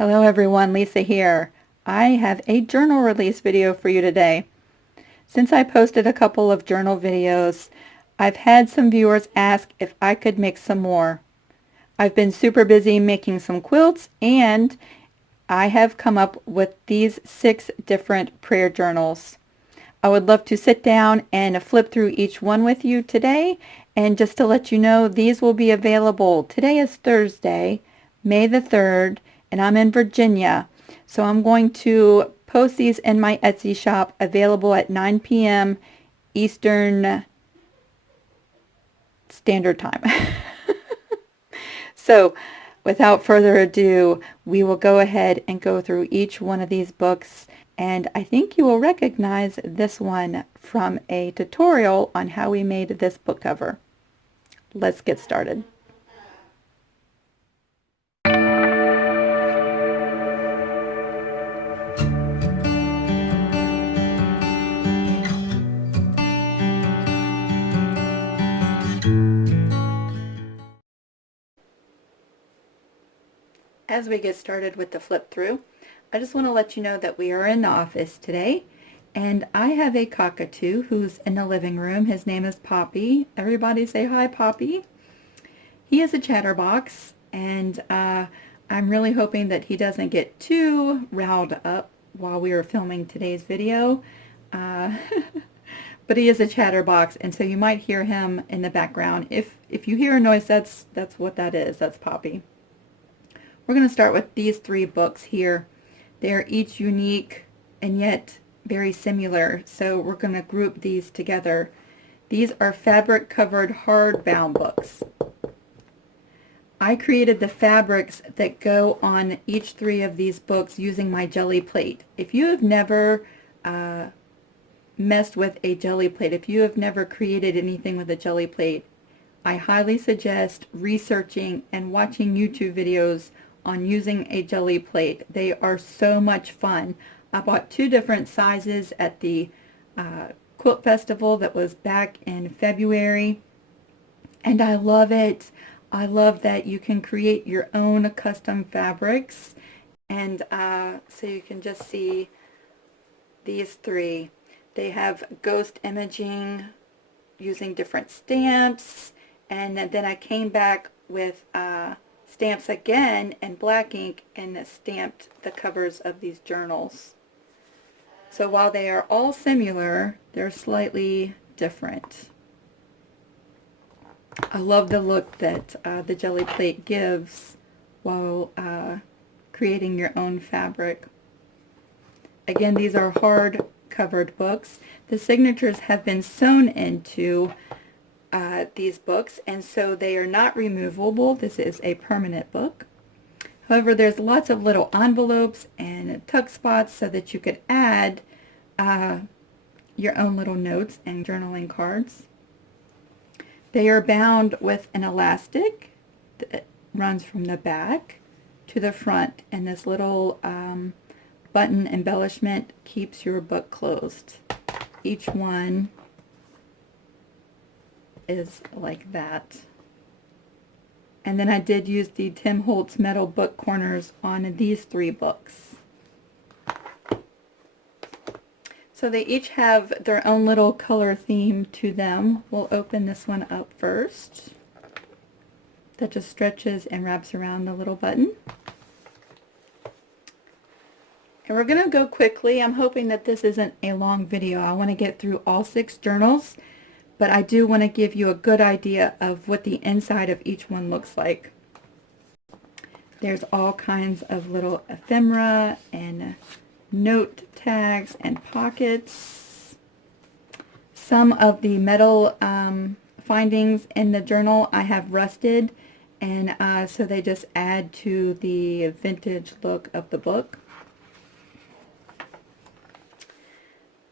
Hello everyone, Lisa here. I have a journal release video for you today. Since I posted a couple of journal videos, I've had some viewers ask if I could make some more. I've been super busy making some quilts, and I have come up with these 6 different prayer journals. I would love to sit down and flip through each one with you today, and just to let you know, these will be available. Today is Thursday, May the 3rd, and I'm in Virginia, so I'm going to post these in my Etsy shop, available at 9 p.m. Eastern Standard Time. So without further ado, we will go ahead and go through each one of these books, and I think you will recognize this one from a tutorial on how we made this book cover. Let's get started. As we get started with the flip through, I just want to let you know that we are in the office today, and I have a cockatoo who's in the living room. His name is Poppy. Everybody say hi, Poppy. He is a chatterbox, and I'm really hoping that he doesn't get too riled up while we are filming today's video. But he is a chatterbox, and so you might hear him in the background. If you hear a noise, that's what that is. That's Poppy. We're going to start with these 3 books here. They're each unique and yet very similar, so we're going to group these together. These are fabric covered hardbound books. I created the fabrics that go on each 3 of these books using my jelly plate. If you have never messed with a jelly plate, if you have never created anything with a jelly plate, I highly suggest researching and watching YouTube videos on using a jelly plate. They are so much fun. I bought 2 different sizes at the quilt festival that was back in February, and I love it. I love that you can create your own custom fabrics, and so you can just see these 3. They have ghost imaging using different stamps, and then I came back with stamps again in black ink and stamped the covers of these journals. So while they are all similar, they're slightly different. I love the look that the jelly plate gives while creating your own fabric. Again, these are hard covered books. The signatures have been sewn into these books, and so they are not removable. This is a permanent book. However, there's lots of little envelopes and tuck spots so that you could add your own little notes and journaling cards. They are bound with an elastic that runs from the back to the front, and this little button embellishment keeps your book closed. Each one is like that. And then I did use the Tim Holtz metal book corners on these 3 books. So they each have their own little color theme to them. We'll open this one up first. That just stretches and wraps around the little button. And we're going to go quickly. I'm hoping that this isn't a long video. I want to get through all 6 journals, but I do want to give you a good idea of what the inside of each one looks like. There's all kinds of little ephemera and note tags and pockets. Some of the metal findings in the journal I have rusted, and so they just add to the vintage look of the book.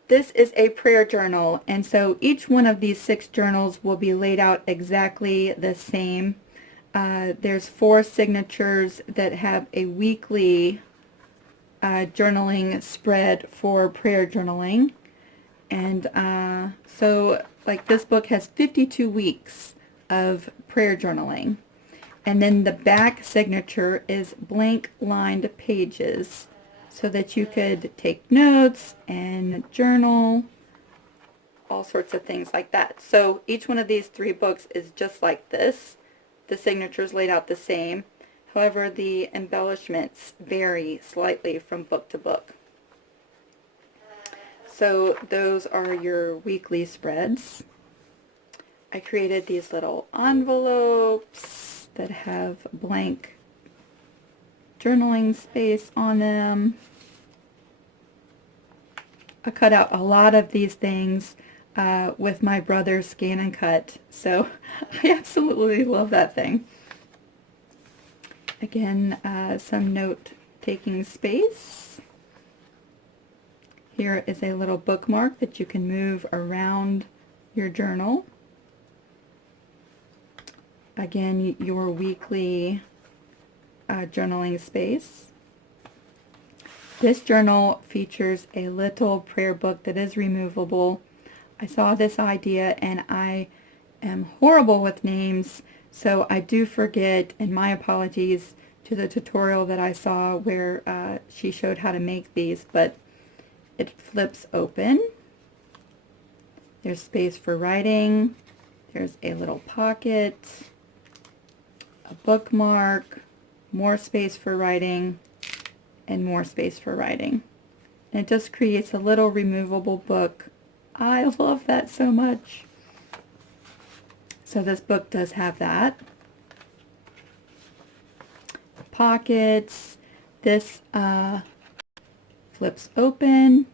This is a prayer journal, and so each one of these 6 journals will be laid out exactly the same. There's 4 signatures that have a weekly journaling spread for prayer journaling, and so like this book has 52 weeks of prayer journaling, And then the back signature is blank lined pages so that you could take notes and journal, all sorts of things like that. So each one of these 3 books is just like this. The signature is laid out the same. However, the embellishments vary slightly from book to book. So those are your weekly spreads. I created these little envelopes that have blank journaling space on them. I cut out a lot of these things with my brother's Scan and Cut, so I absolutely love that thing. Again, some note-taking space. Here is a little bookmark that you can move around your journal. Again, your weekly journaling space. This journal features a little prayer book that is removable. I saw this idea and I am horrible with names, so I do forget, and my apologies to the tutorial that I saw where she showed how to make these, but it flips open. There's space for writing. There's a little pocket, a bookmark, more space for writing, and more space for writing. And it just creates a little removable book. I love that so much. So this book does have that. Pockets. This flips open.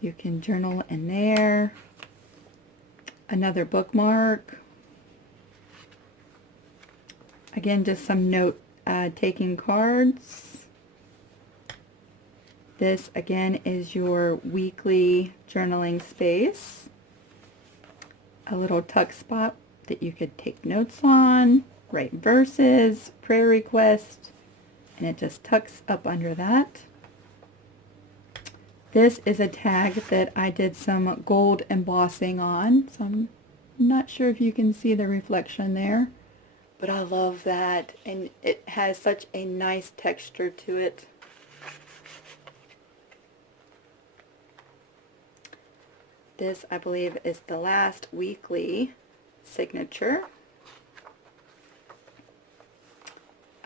You can journal in there. Another bookmark. Again, just some note taking cards. This again is your weekly journaling space. A little tuck spot that you could take notes on, write verses, prayer requests, and it just tucks up under that. This is a tag that I did some gold embossing on, so I'm not sure if you can see the reflection there, but I love that, and it has such a nice texture to it. This, I believe, is the last weekly signature.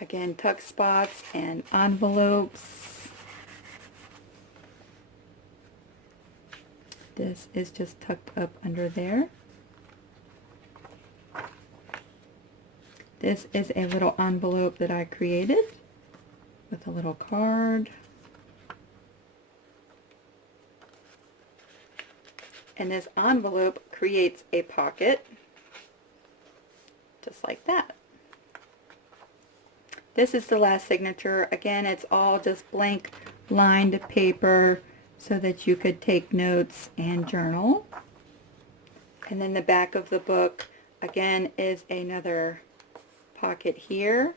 Again, tuck spots and envelopes. This is just tucked up under there. This is a little envelope that I created with a little card. And this envelope creates a pocket, just like that. This is the last signature. Again, it's all just blank lined paper so that you could take notes and journal. And then the back of the book, again, is another pocket here.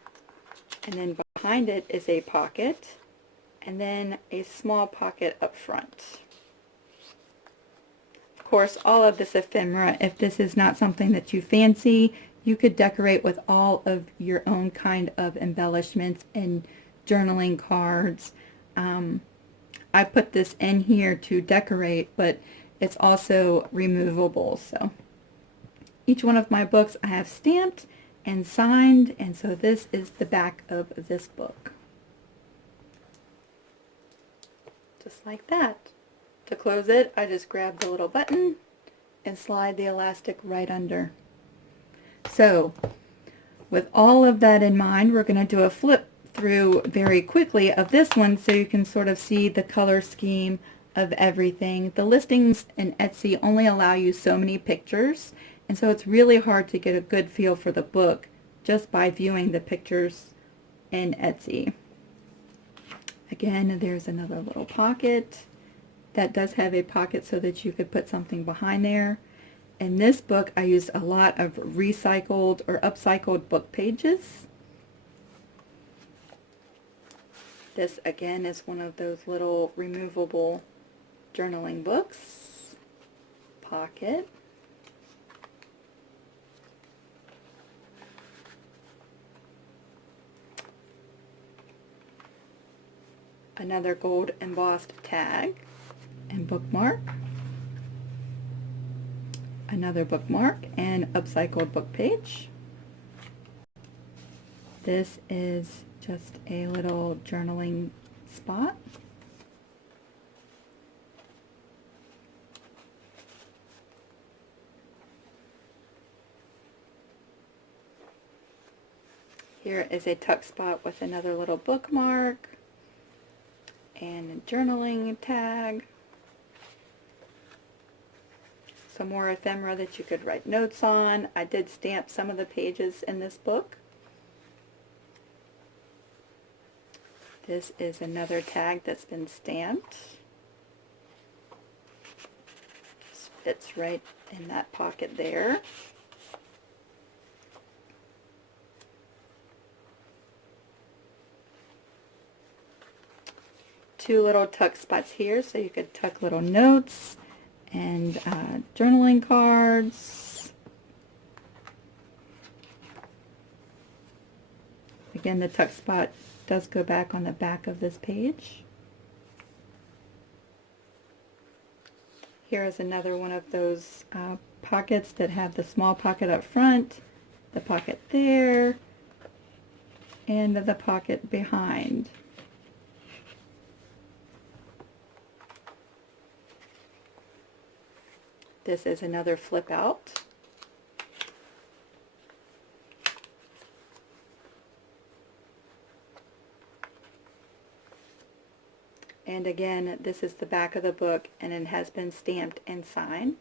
And then behind it is a pocket. And then a small pocket up front. Of course, all of this ephemera, if this is not something that you fancy, you could decorate with all of your own kind of embellishments and journaling cards. I put this in here to decorate, but it's also removable. So each one of my books I have stamped and signed, and so this is the back of this book. Just like that. To close it, I just grab the little button and slide the elastic right under. So, with all of that in mind, we're going to do a flip through very quickly of this one so you can sort of see the color scheme of everything. The listings in Etsy only allow you so many pictures, and so it's really hard to get a good feel for the book just by viewing the pictures in Etsy. Again, there's another little pocket. That does have a pocket so that you could put something behind there. In this book, I used a lot of recycled or upcycled book pages. This, again, is one of those little removable journaling books. Pocket. Another gold embossed tag and bookmark. Another bookmark and upcycled book page. This is just a little journaling spot. Here is a tuck spot with another little bookmark and a journaling tag. Some more ephemera that you could write notes on. I did stamp some of the pages in this book. This is another tag that's been stamped. Just fits right in that pocket there. Two little tuck spots here so you could tuck little notes and journaling cards. Again, the tuck spot does go back on the back of this page. Here is another one of those pockets that have the small pocket up front, the pocket there, and the pocket behind. This is another flip out. And again, this is the back of the book, and it has been stamped and signed.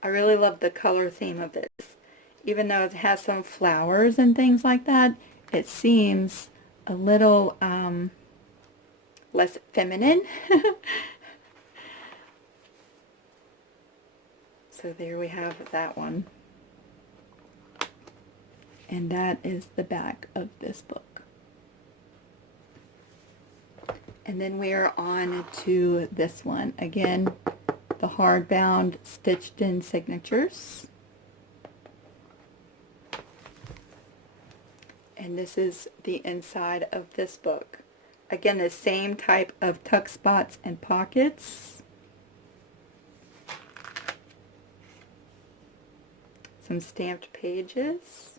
I really love the color theme of this. Even though it has some flowers and things like that, it seems a little less feminine. So there we have that one. And that is the back of this book. And then we are on to this one. Again, the hardbound stitched in signatures. And this is the inside of this book. Again, the same type of tuck spots and pockets. Some stamped pages,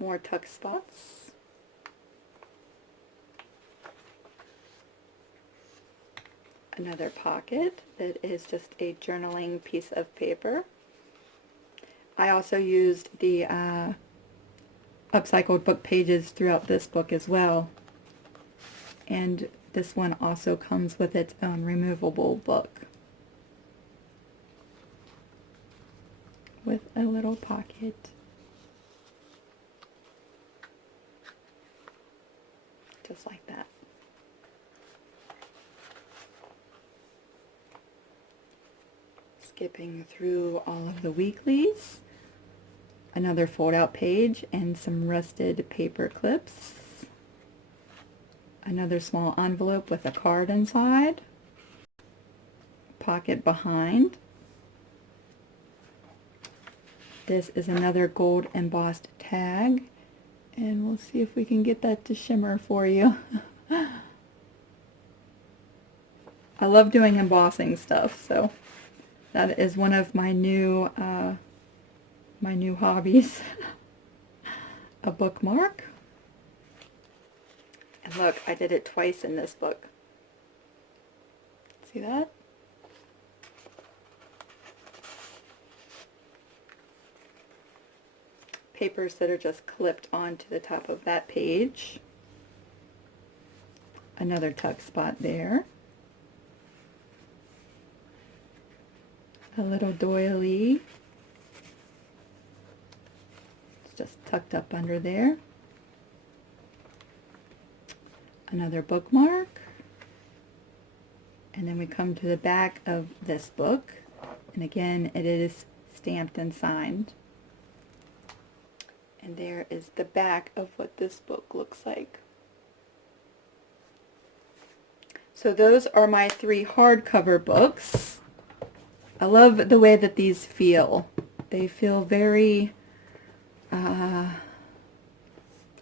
more tuck spots, another pocket that is just a journaling piece of paper. I also used the upcycled book pages throughout this book as well, and this one also comes with its own removable book with a little pocket. Just like that. Skipping through all of the weeklies. Another fold-out page and some rusted paper clips. Another small envelope with a card inside. Pocket behind. This is another gold embossed tag, and we'll see if we can get that to shimmer for you. I love doing embossing stuff, so that is one of my new hobbies. A bookmark. And look, I did it twice in this book. See that? Papers that are just clipped onto the top of that page. Another tuck spot there. A little doily. It's just tucked up under there. Another bookmark. And then we come to the back of this book. And again, it is stamped and signed. And there is the back of what this book looks like. So those are my 3 hardcover books. I love the way that these feel. They feel very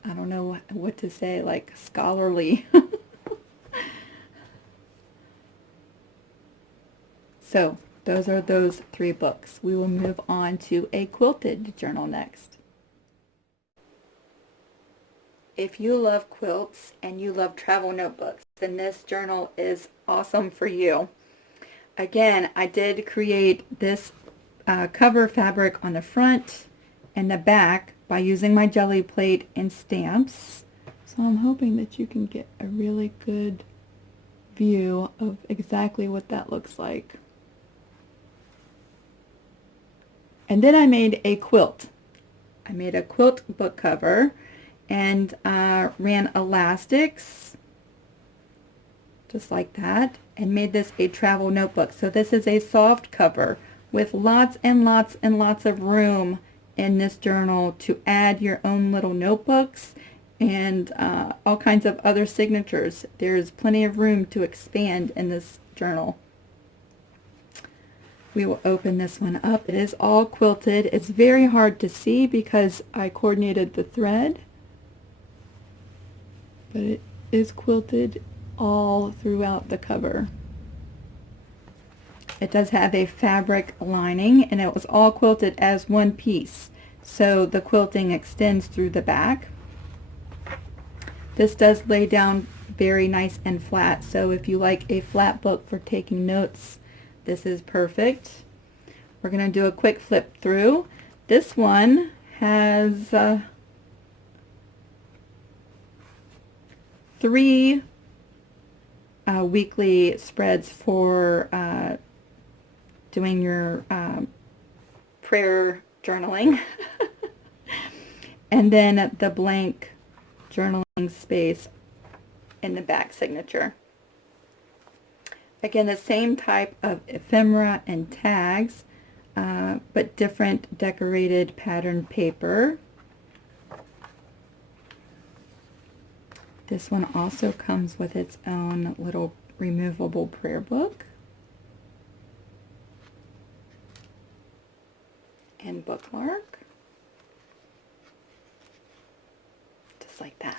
I don't know what to say, like scholarly. So those are those 3 books. We will move on to a quilted journal next. If you love quilts and you love travel notebooks, then this journal is awesome for you. Again, I did create this cover fabric on the front and the back by using my jelly plate and stamps. So I'm hoping that you can get a really good view of exactly what that looks like. And then I made a quilt. I made a quilt book cover and ran elastics just like that and made this a travel notebook. So this is a soft cover with lots and lots and lots of room in this journal to add your own little notebooks and all kinds of other signatures. There's plenty of room to expand in this journal. We will open this one up. It is all quilted. It's very hard to see because I coordinated the thread, but it is quilted all throughout the cover. It does have a fabric lining and it was all quilted as one piece, so the quilting extends through the back. This does lay down very nice and flat, so if you like a flat book for taking notes, this is perfect. We're going to do a quick flip through. This one has 3 weekly spreads for doing your prayer journaling. And then the blank journaling space in the back signature. Again, the same type of ephemera and tags, but different decorated pattern paper. This one also comes with its own little removable prayer book and bookmark, just like that.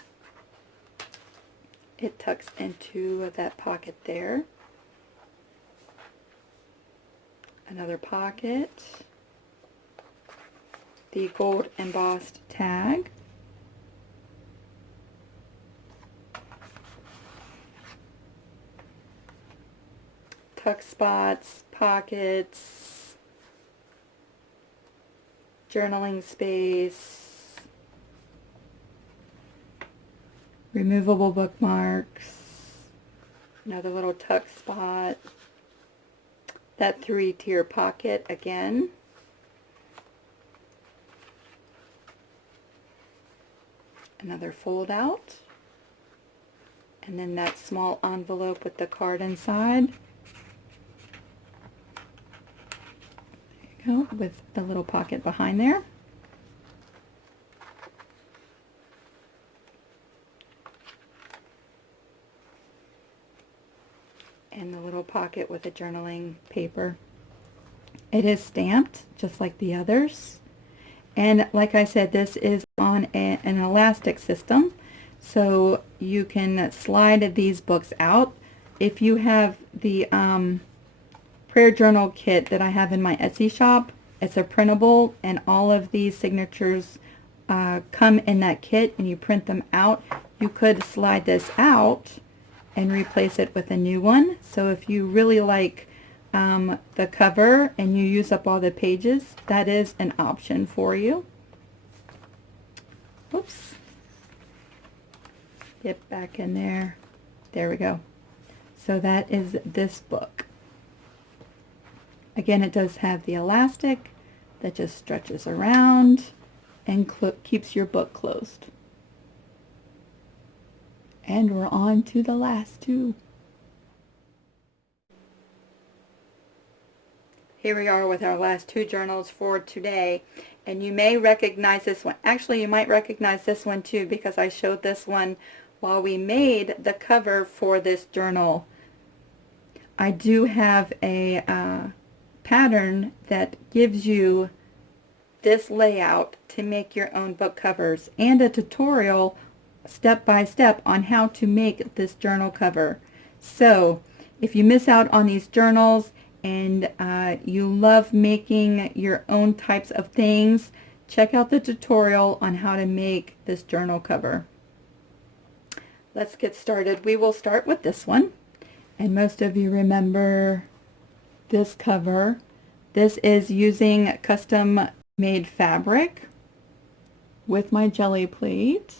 It tucks into that pocket there. Another pocket, the gold embossed tag, tuck spots, pockets, journaling space, removable bookmarks, another little tuck spot, that 3-tier pocket again, another fold out, and then that small envelope with the card inside. There you go, with the little pocket behind there. And the little pocket with the journaling paper. It is stamped just like the others, and like I said, this is on an elastic system, so you can slide these books out. If you have the prayer journal kit that I have in my Etsy shop, it's a printable, and all of these signatures come in that kit, and you print them out. You could slide this out and replace it with a new one. So if you really like the cover and you use up all the pages, that is an option for you. Oops. Get back in there. There we go. So that is this book. Again, it does have the elastic that just stretches around and keeps your book closed. And we're on to the last 2. Here we are with our last 2 journals for today. And you may recognize this one. Actually, you might recognize this one too, because I showed this one while we made the cover for this journal. I do have a pattern that gives you this layout to make your own book covers and a tutorial step by step on how to make this journal cover. So if you miss out on these journals and you love making your own types of things, check out the tutorial on how to make this journal cover. Let's get started. We will start with this one, and most of you remember this cover. This is using custom made fabric with my jelly plate.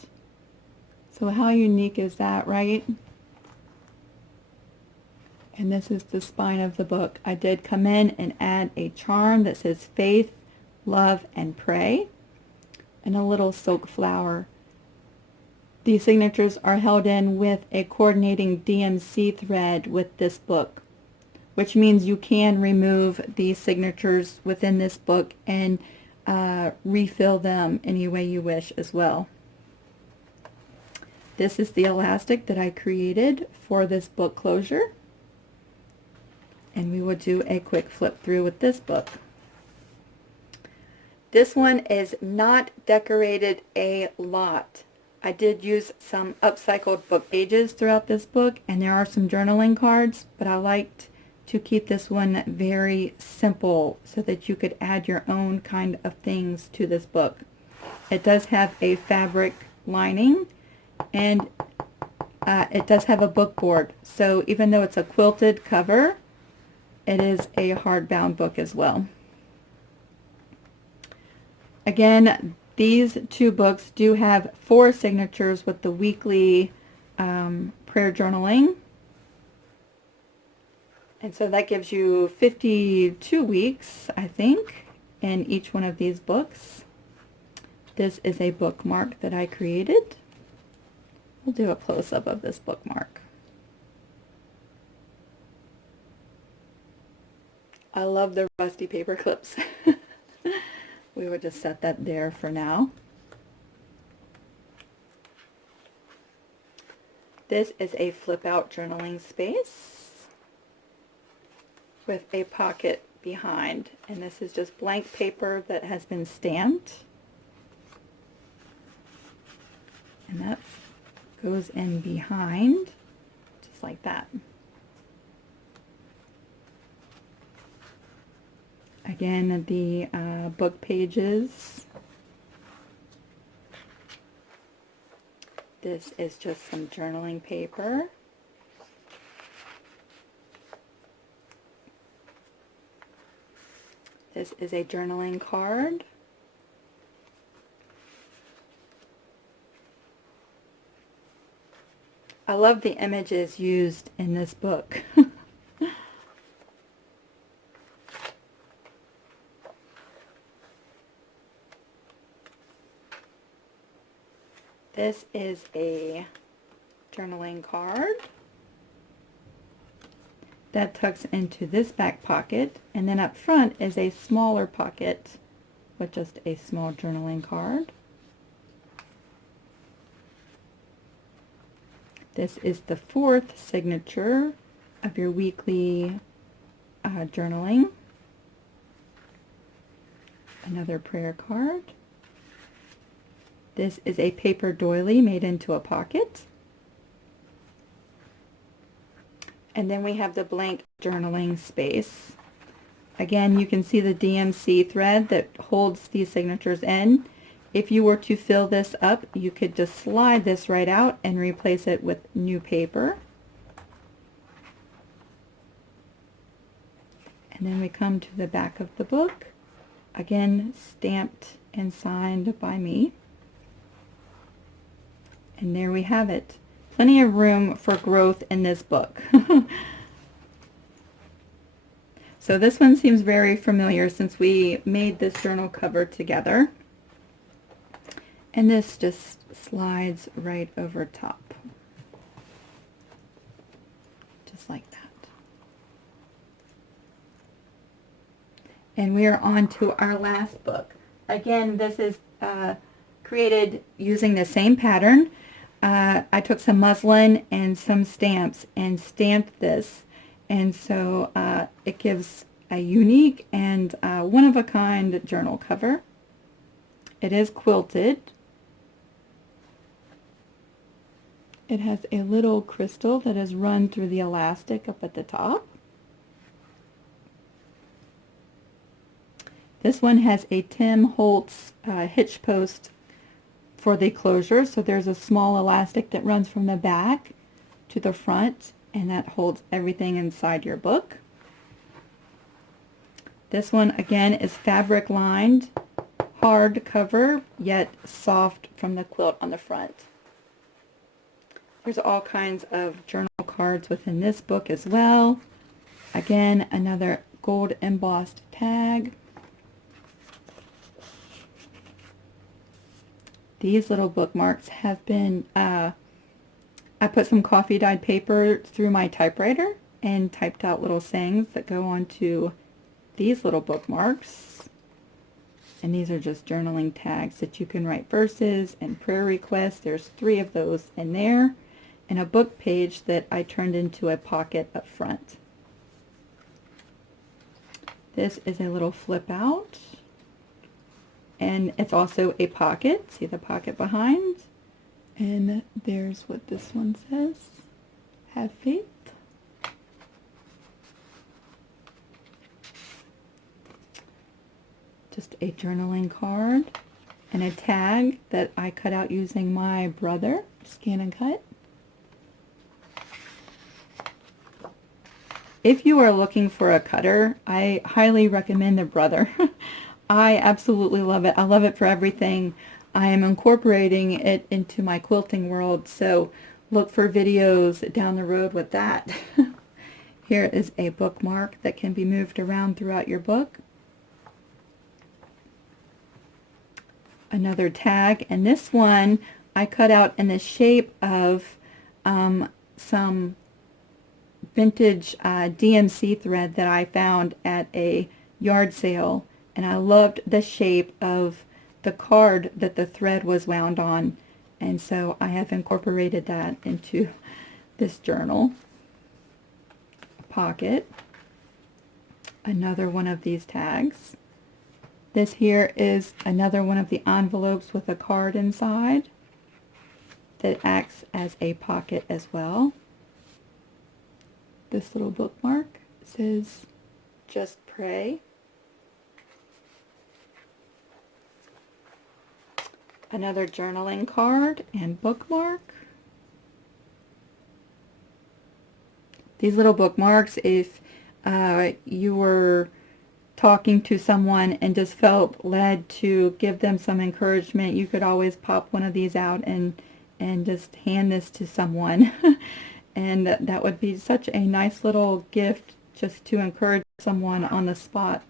So how unique is that, right? And this is the spine of the book. I did come in and add a charm that says faith, love, and pray, and a little silk flower. These signatures are held in with a coordinating DMC thread with this book, which means you can remove these signatures within this book and refill them any way you wish as well. This is the elastic that I created for this book closure, and we will do a quick flip through with this book. This one is not decorated a lot. I did use some upcycled book pages throughout this book, and there are some journaling cards, but I liked to keep this one very simple so that you could add your own kind of things to this book. It does have a fabric lining, and it does have a book board. So even though it's a quilted cover, it is a hardbound book as well. Again, these two books do have 4 signatures with the weekly prayer journaling. And so that gives you 52 weeks, I think, in each one of these books. This is a bookmark that I created. We'll do a close-up of this bookmark. I love the rusty paper clips. We will just set that there for now. This is a flip-out journaling space with a pocket behind, and this is just blank paper that has been stamped, and that goes in behind just like that. Again, the book pages. This is just some journaling paper. This is a journaling card. I love the images used in this book. This is a journaling card that tucks into this back pocket, and then up front is a smaller pocket with just a small journaling card. This is the 4th signature of your weekly journaling. Another prayer card. This is a paper doily made into a pocket. And then we have the blank journaling space. Again, you can see the DMC thread that holds these signatures in. If you were to fill this up, you could just slide this right out and replace it with new paper. And then we come to the back of the book. Again, stamped and signed by me. And there we have it. Plenty of room for growth in this book. So this one seems very familiar since we made this journal cover together. And this just slides right over top. Just like that. And we are on to our last book. Again, this is created using the same pattern. I took some muslin and some stamps and stamped this, and so it gives a unique and one-of-a-kind journal cover. It is quilted. It has a little crystal that is run through the elastic up at the top. This one has a Tim Holtz hitch post for the closure, so there's a small elastic that runs from the back to the front, and that holds everything inside your book. This one again is fabric lined, hard cover, yet soft from the quilt on the front. There's all kinds of journal cards within this book as well. Again, another gold embossed tag. These little bookmarks have been, I put some coffee dyed paper through my typewriter and typed out little sayings that go onto these little bookmarks. And these are just journaling tags that you can write verses and prayer requests. There's 3 of those in there, and a book page that I turned into a pocket up front. This is a little flip out. And it's also a pocket. See the pocket behind? And there's what this one says. Have faith. Just a journaling card. And a tag that I cut out using my brother. Scan and cut. If you are looking for a cutter, I highly recommend the brother. I absolutely love it. I love it for everything. I am incorporating it into my quilting world, so look for videos down the road with that. Here is a bookmark that can be moved around throughout your book. Another tag, and this one I cut out in the shape of some vintage DMC thread that I found at a yard sale. And I loved the shape of the card that the thread was wound on. And so I have incorporated that into this journal. Pocket. Another one of these tags. This here is another one of the envelopes with a card inside that acts as a pocket as well. This little bookmark says, "Just pray." Another journaling card and bookmark. These little bookmarks, if you were talking to someone and just felt led to give them some encouragement, you could always pop one of these out and just hand this to someone. And that would be such a nice little gift just to encourage someone on the spot.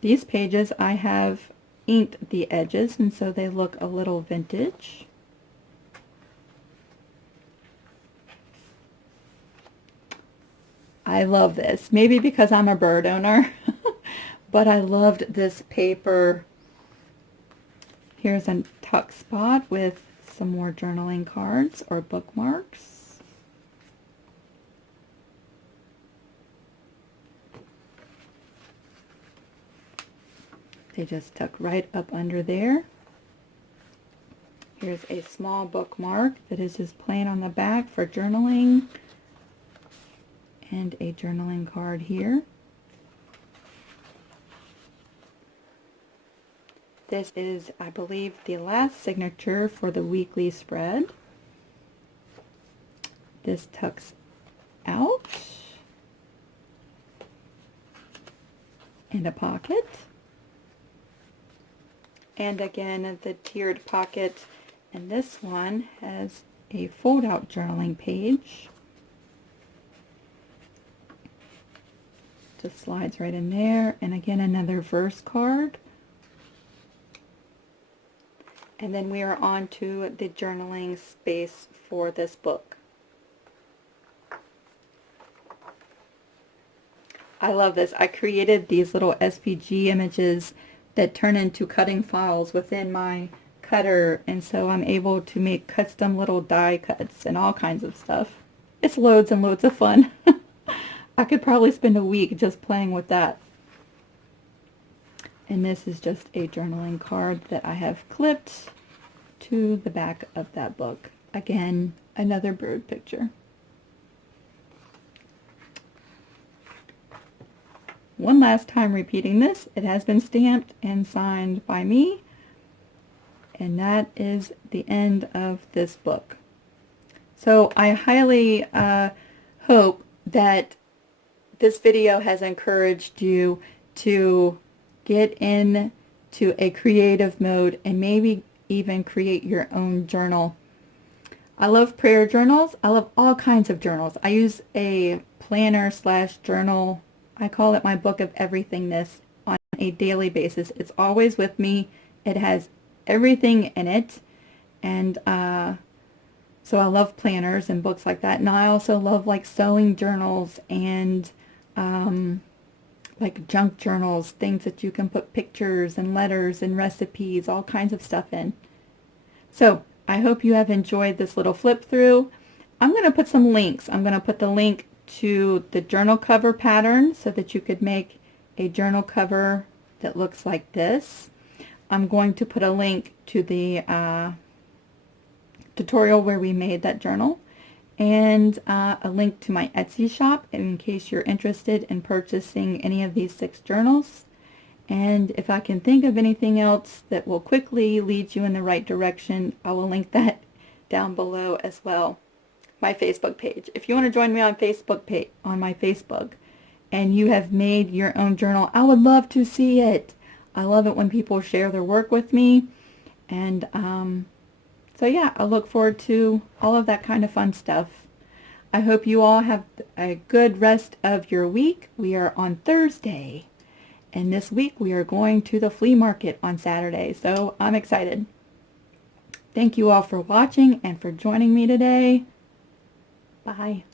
These pages I have inked the edges, and so they look a little vintage. I love this, maybe because I'm a bird owner, but I loved this paper. Here's a tuck spot with some more journaling cards or bookmarks. They just tuck right up under there. Here's a small bookmark that is just plain on the back for journaling, and a journaling card here. This is, I believe, the last signature for the weekly spread. This tucks out in a pocket. And again, the tiered pocket, and this one has a fold-out journaling page. Just slides right in there, and again another verse card. And then we are on to the journaling space for this book. I love this. I created these little SVG images that turn into cutting files within my cutter, and so I'm able to make custom little die cuts and all kinds of stuff. It's loads and loads of fun. I could probably spend a week just playing with that. And this is just a journaling card that I have clipped to the back of that book. Again, another bird picture. One last time repeating this, it has been stamped and signed by me, and that is the end of this book. So I highly hope that this video has encouraged you to get into a creative mode and maybe even create your own journal. I love prayer journals. I love all kinds of journals. I use a planner / journal. I call it my book of everythingness on a daily basis. It's always with me. It has everything in it. And so I love planners and books like that. And I also love like sewing journals and like junk journals, things that you can put pictures and letters and recipes, all kinds of stuff in. So I hope you have enjoyed this little flip through. I'm going to put some links. I'm going to put the link to the journal cover pattern so that you could make a journal cover that looks like this. I'm going to put a link to the tutorial where we made that journal, and a link to my Etsy shop in case you're interested in purchasing any of these 6 journals. And if I can think of anything else that will quickly lead you in the right direction, I will link that down below as well. My Facebook page. If you want to join me on Facebook on my Facebook, and you have made your own journal, I would love to see it. I love it when people share their work with me, and so yeah, I look forward to all of that kind of fun stuff. I hope you all have a good rest of your week. We are on Thursday, and this week we are going to the flea market on Saturday, so I'm excited. Thank you all for watching and for joining me today. Bye.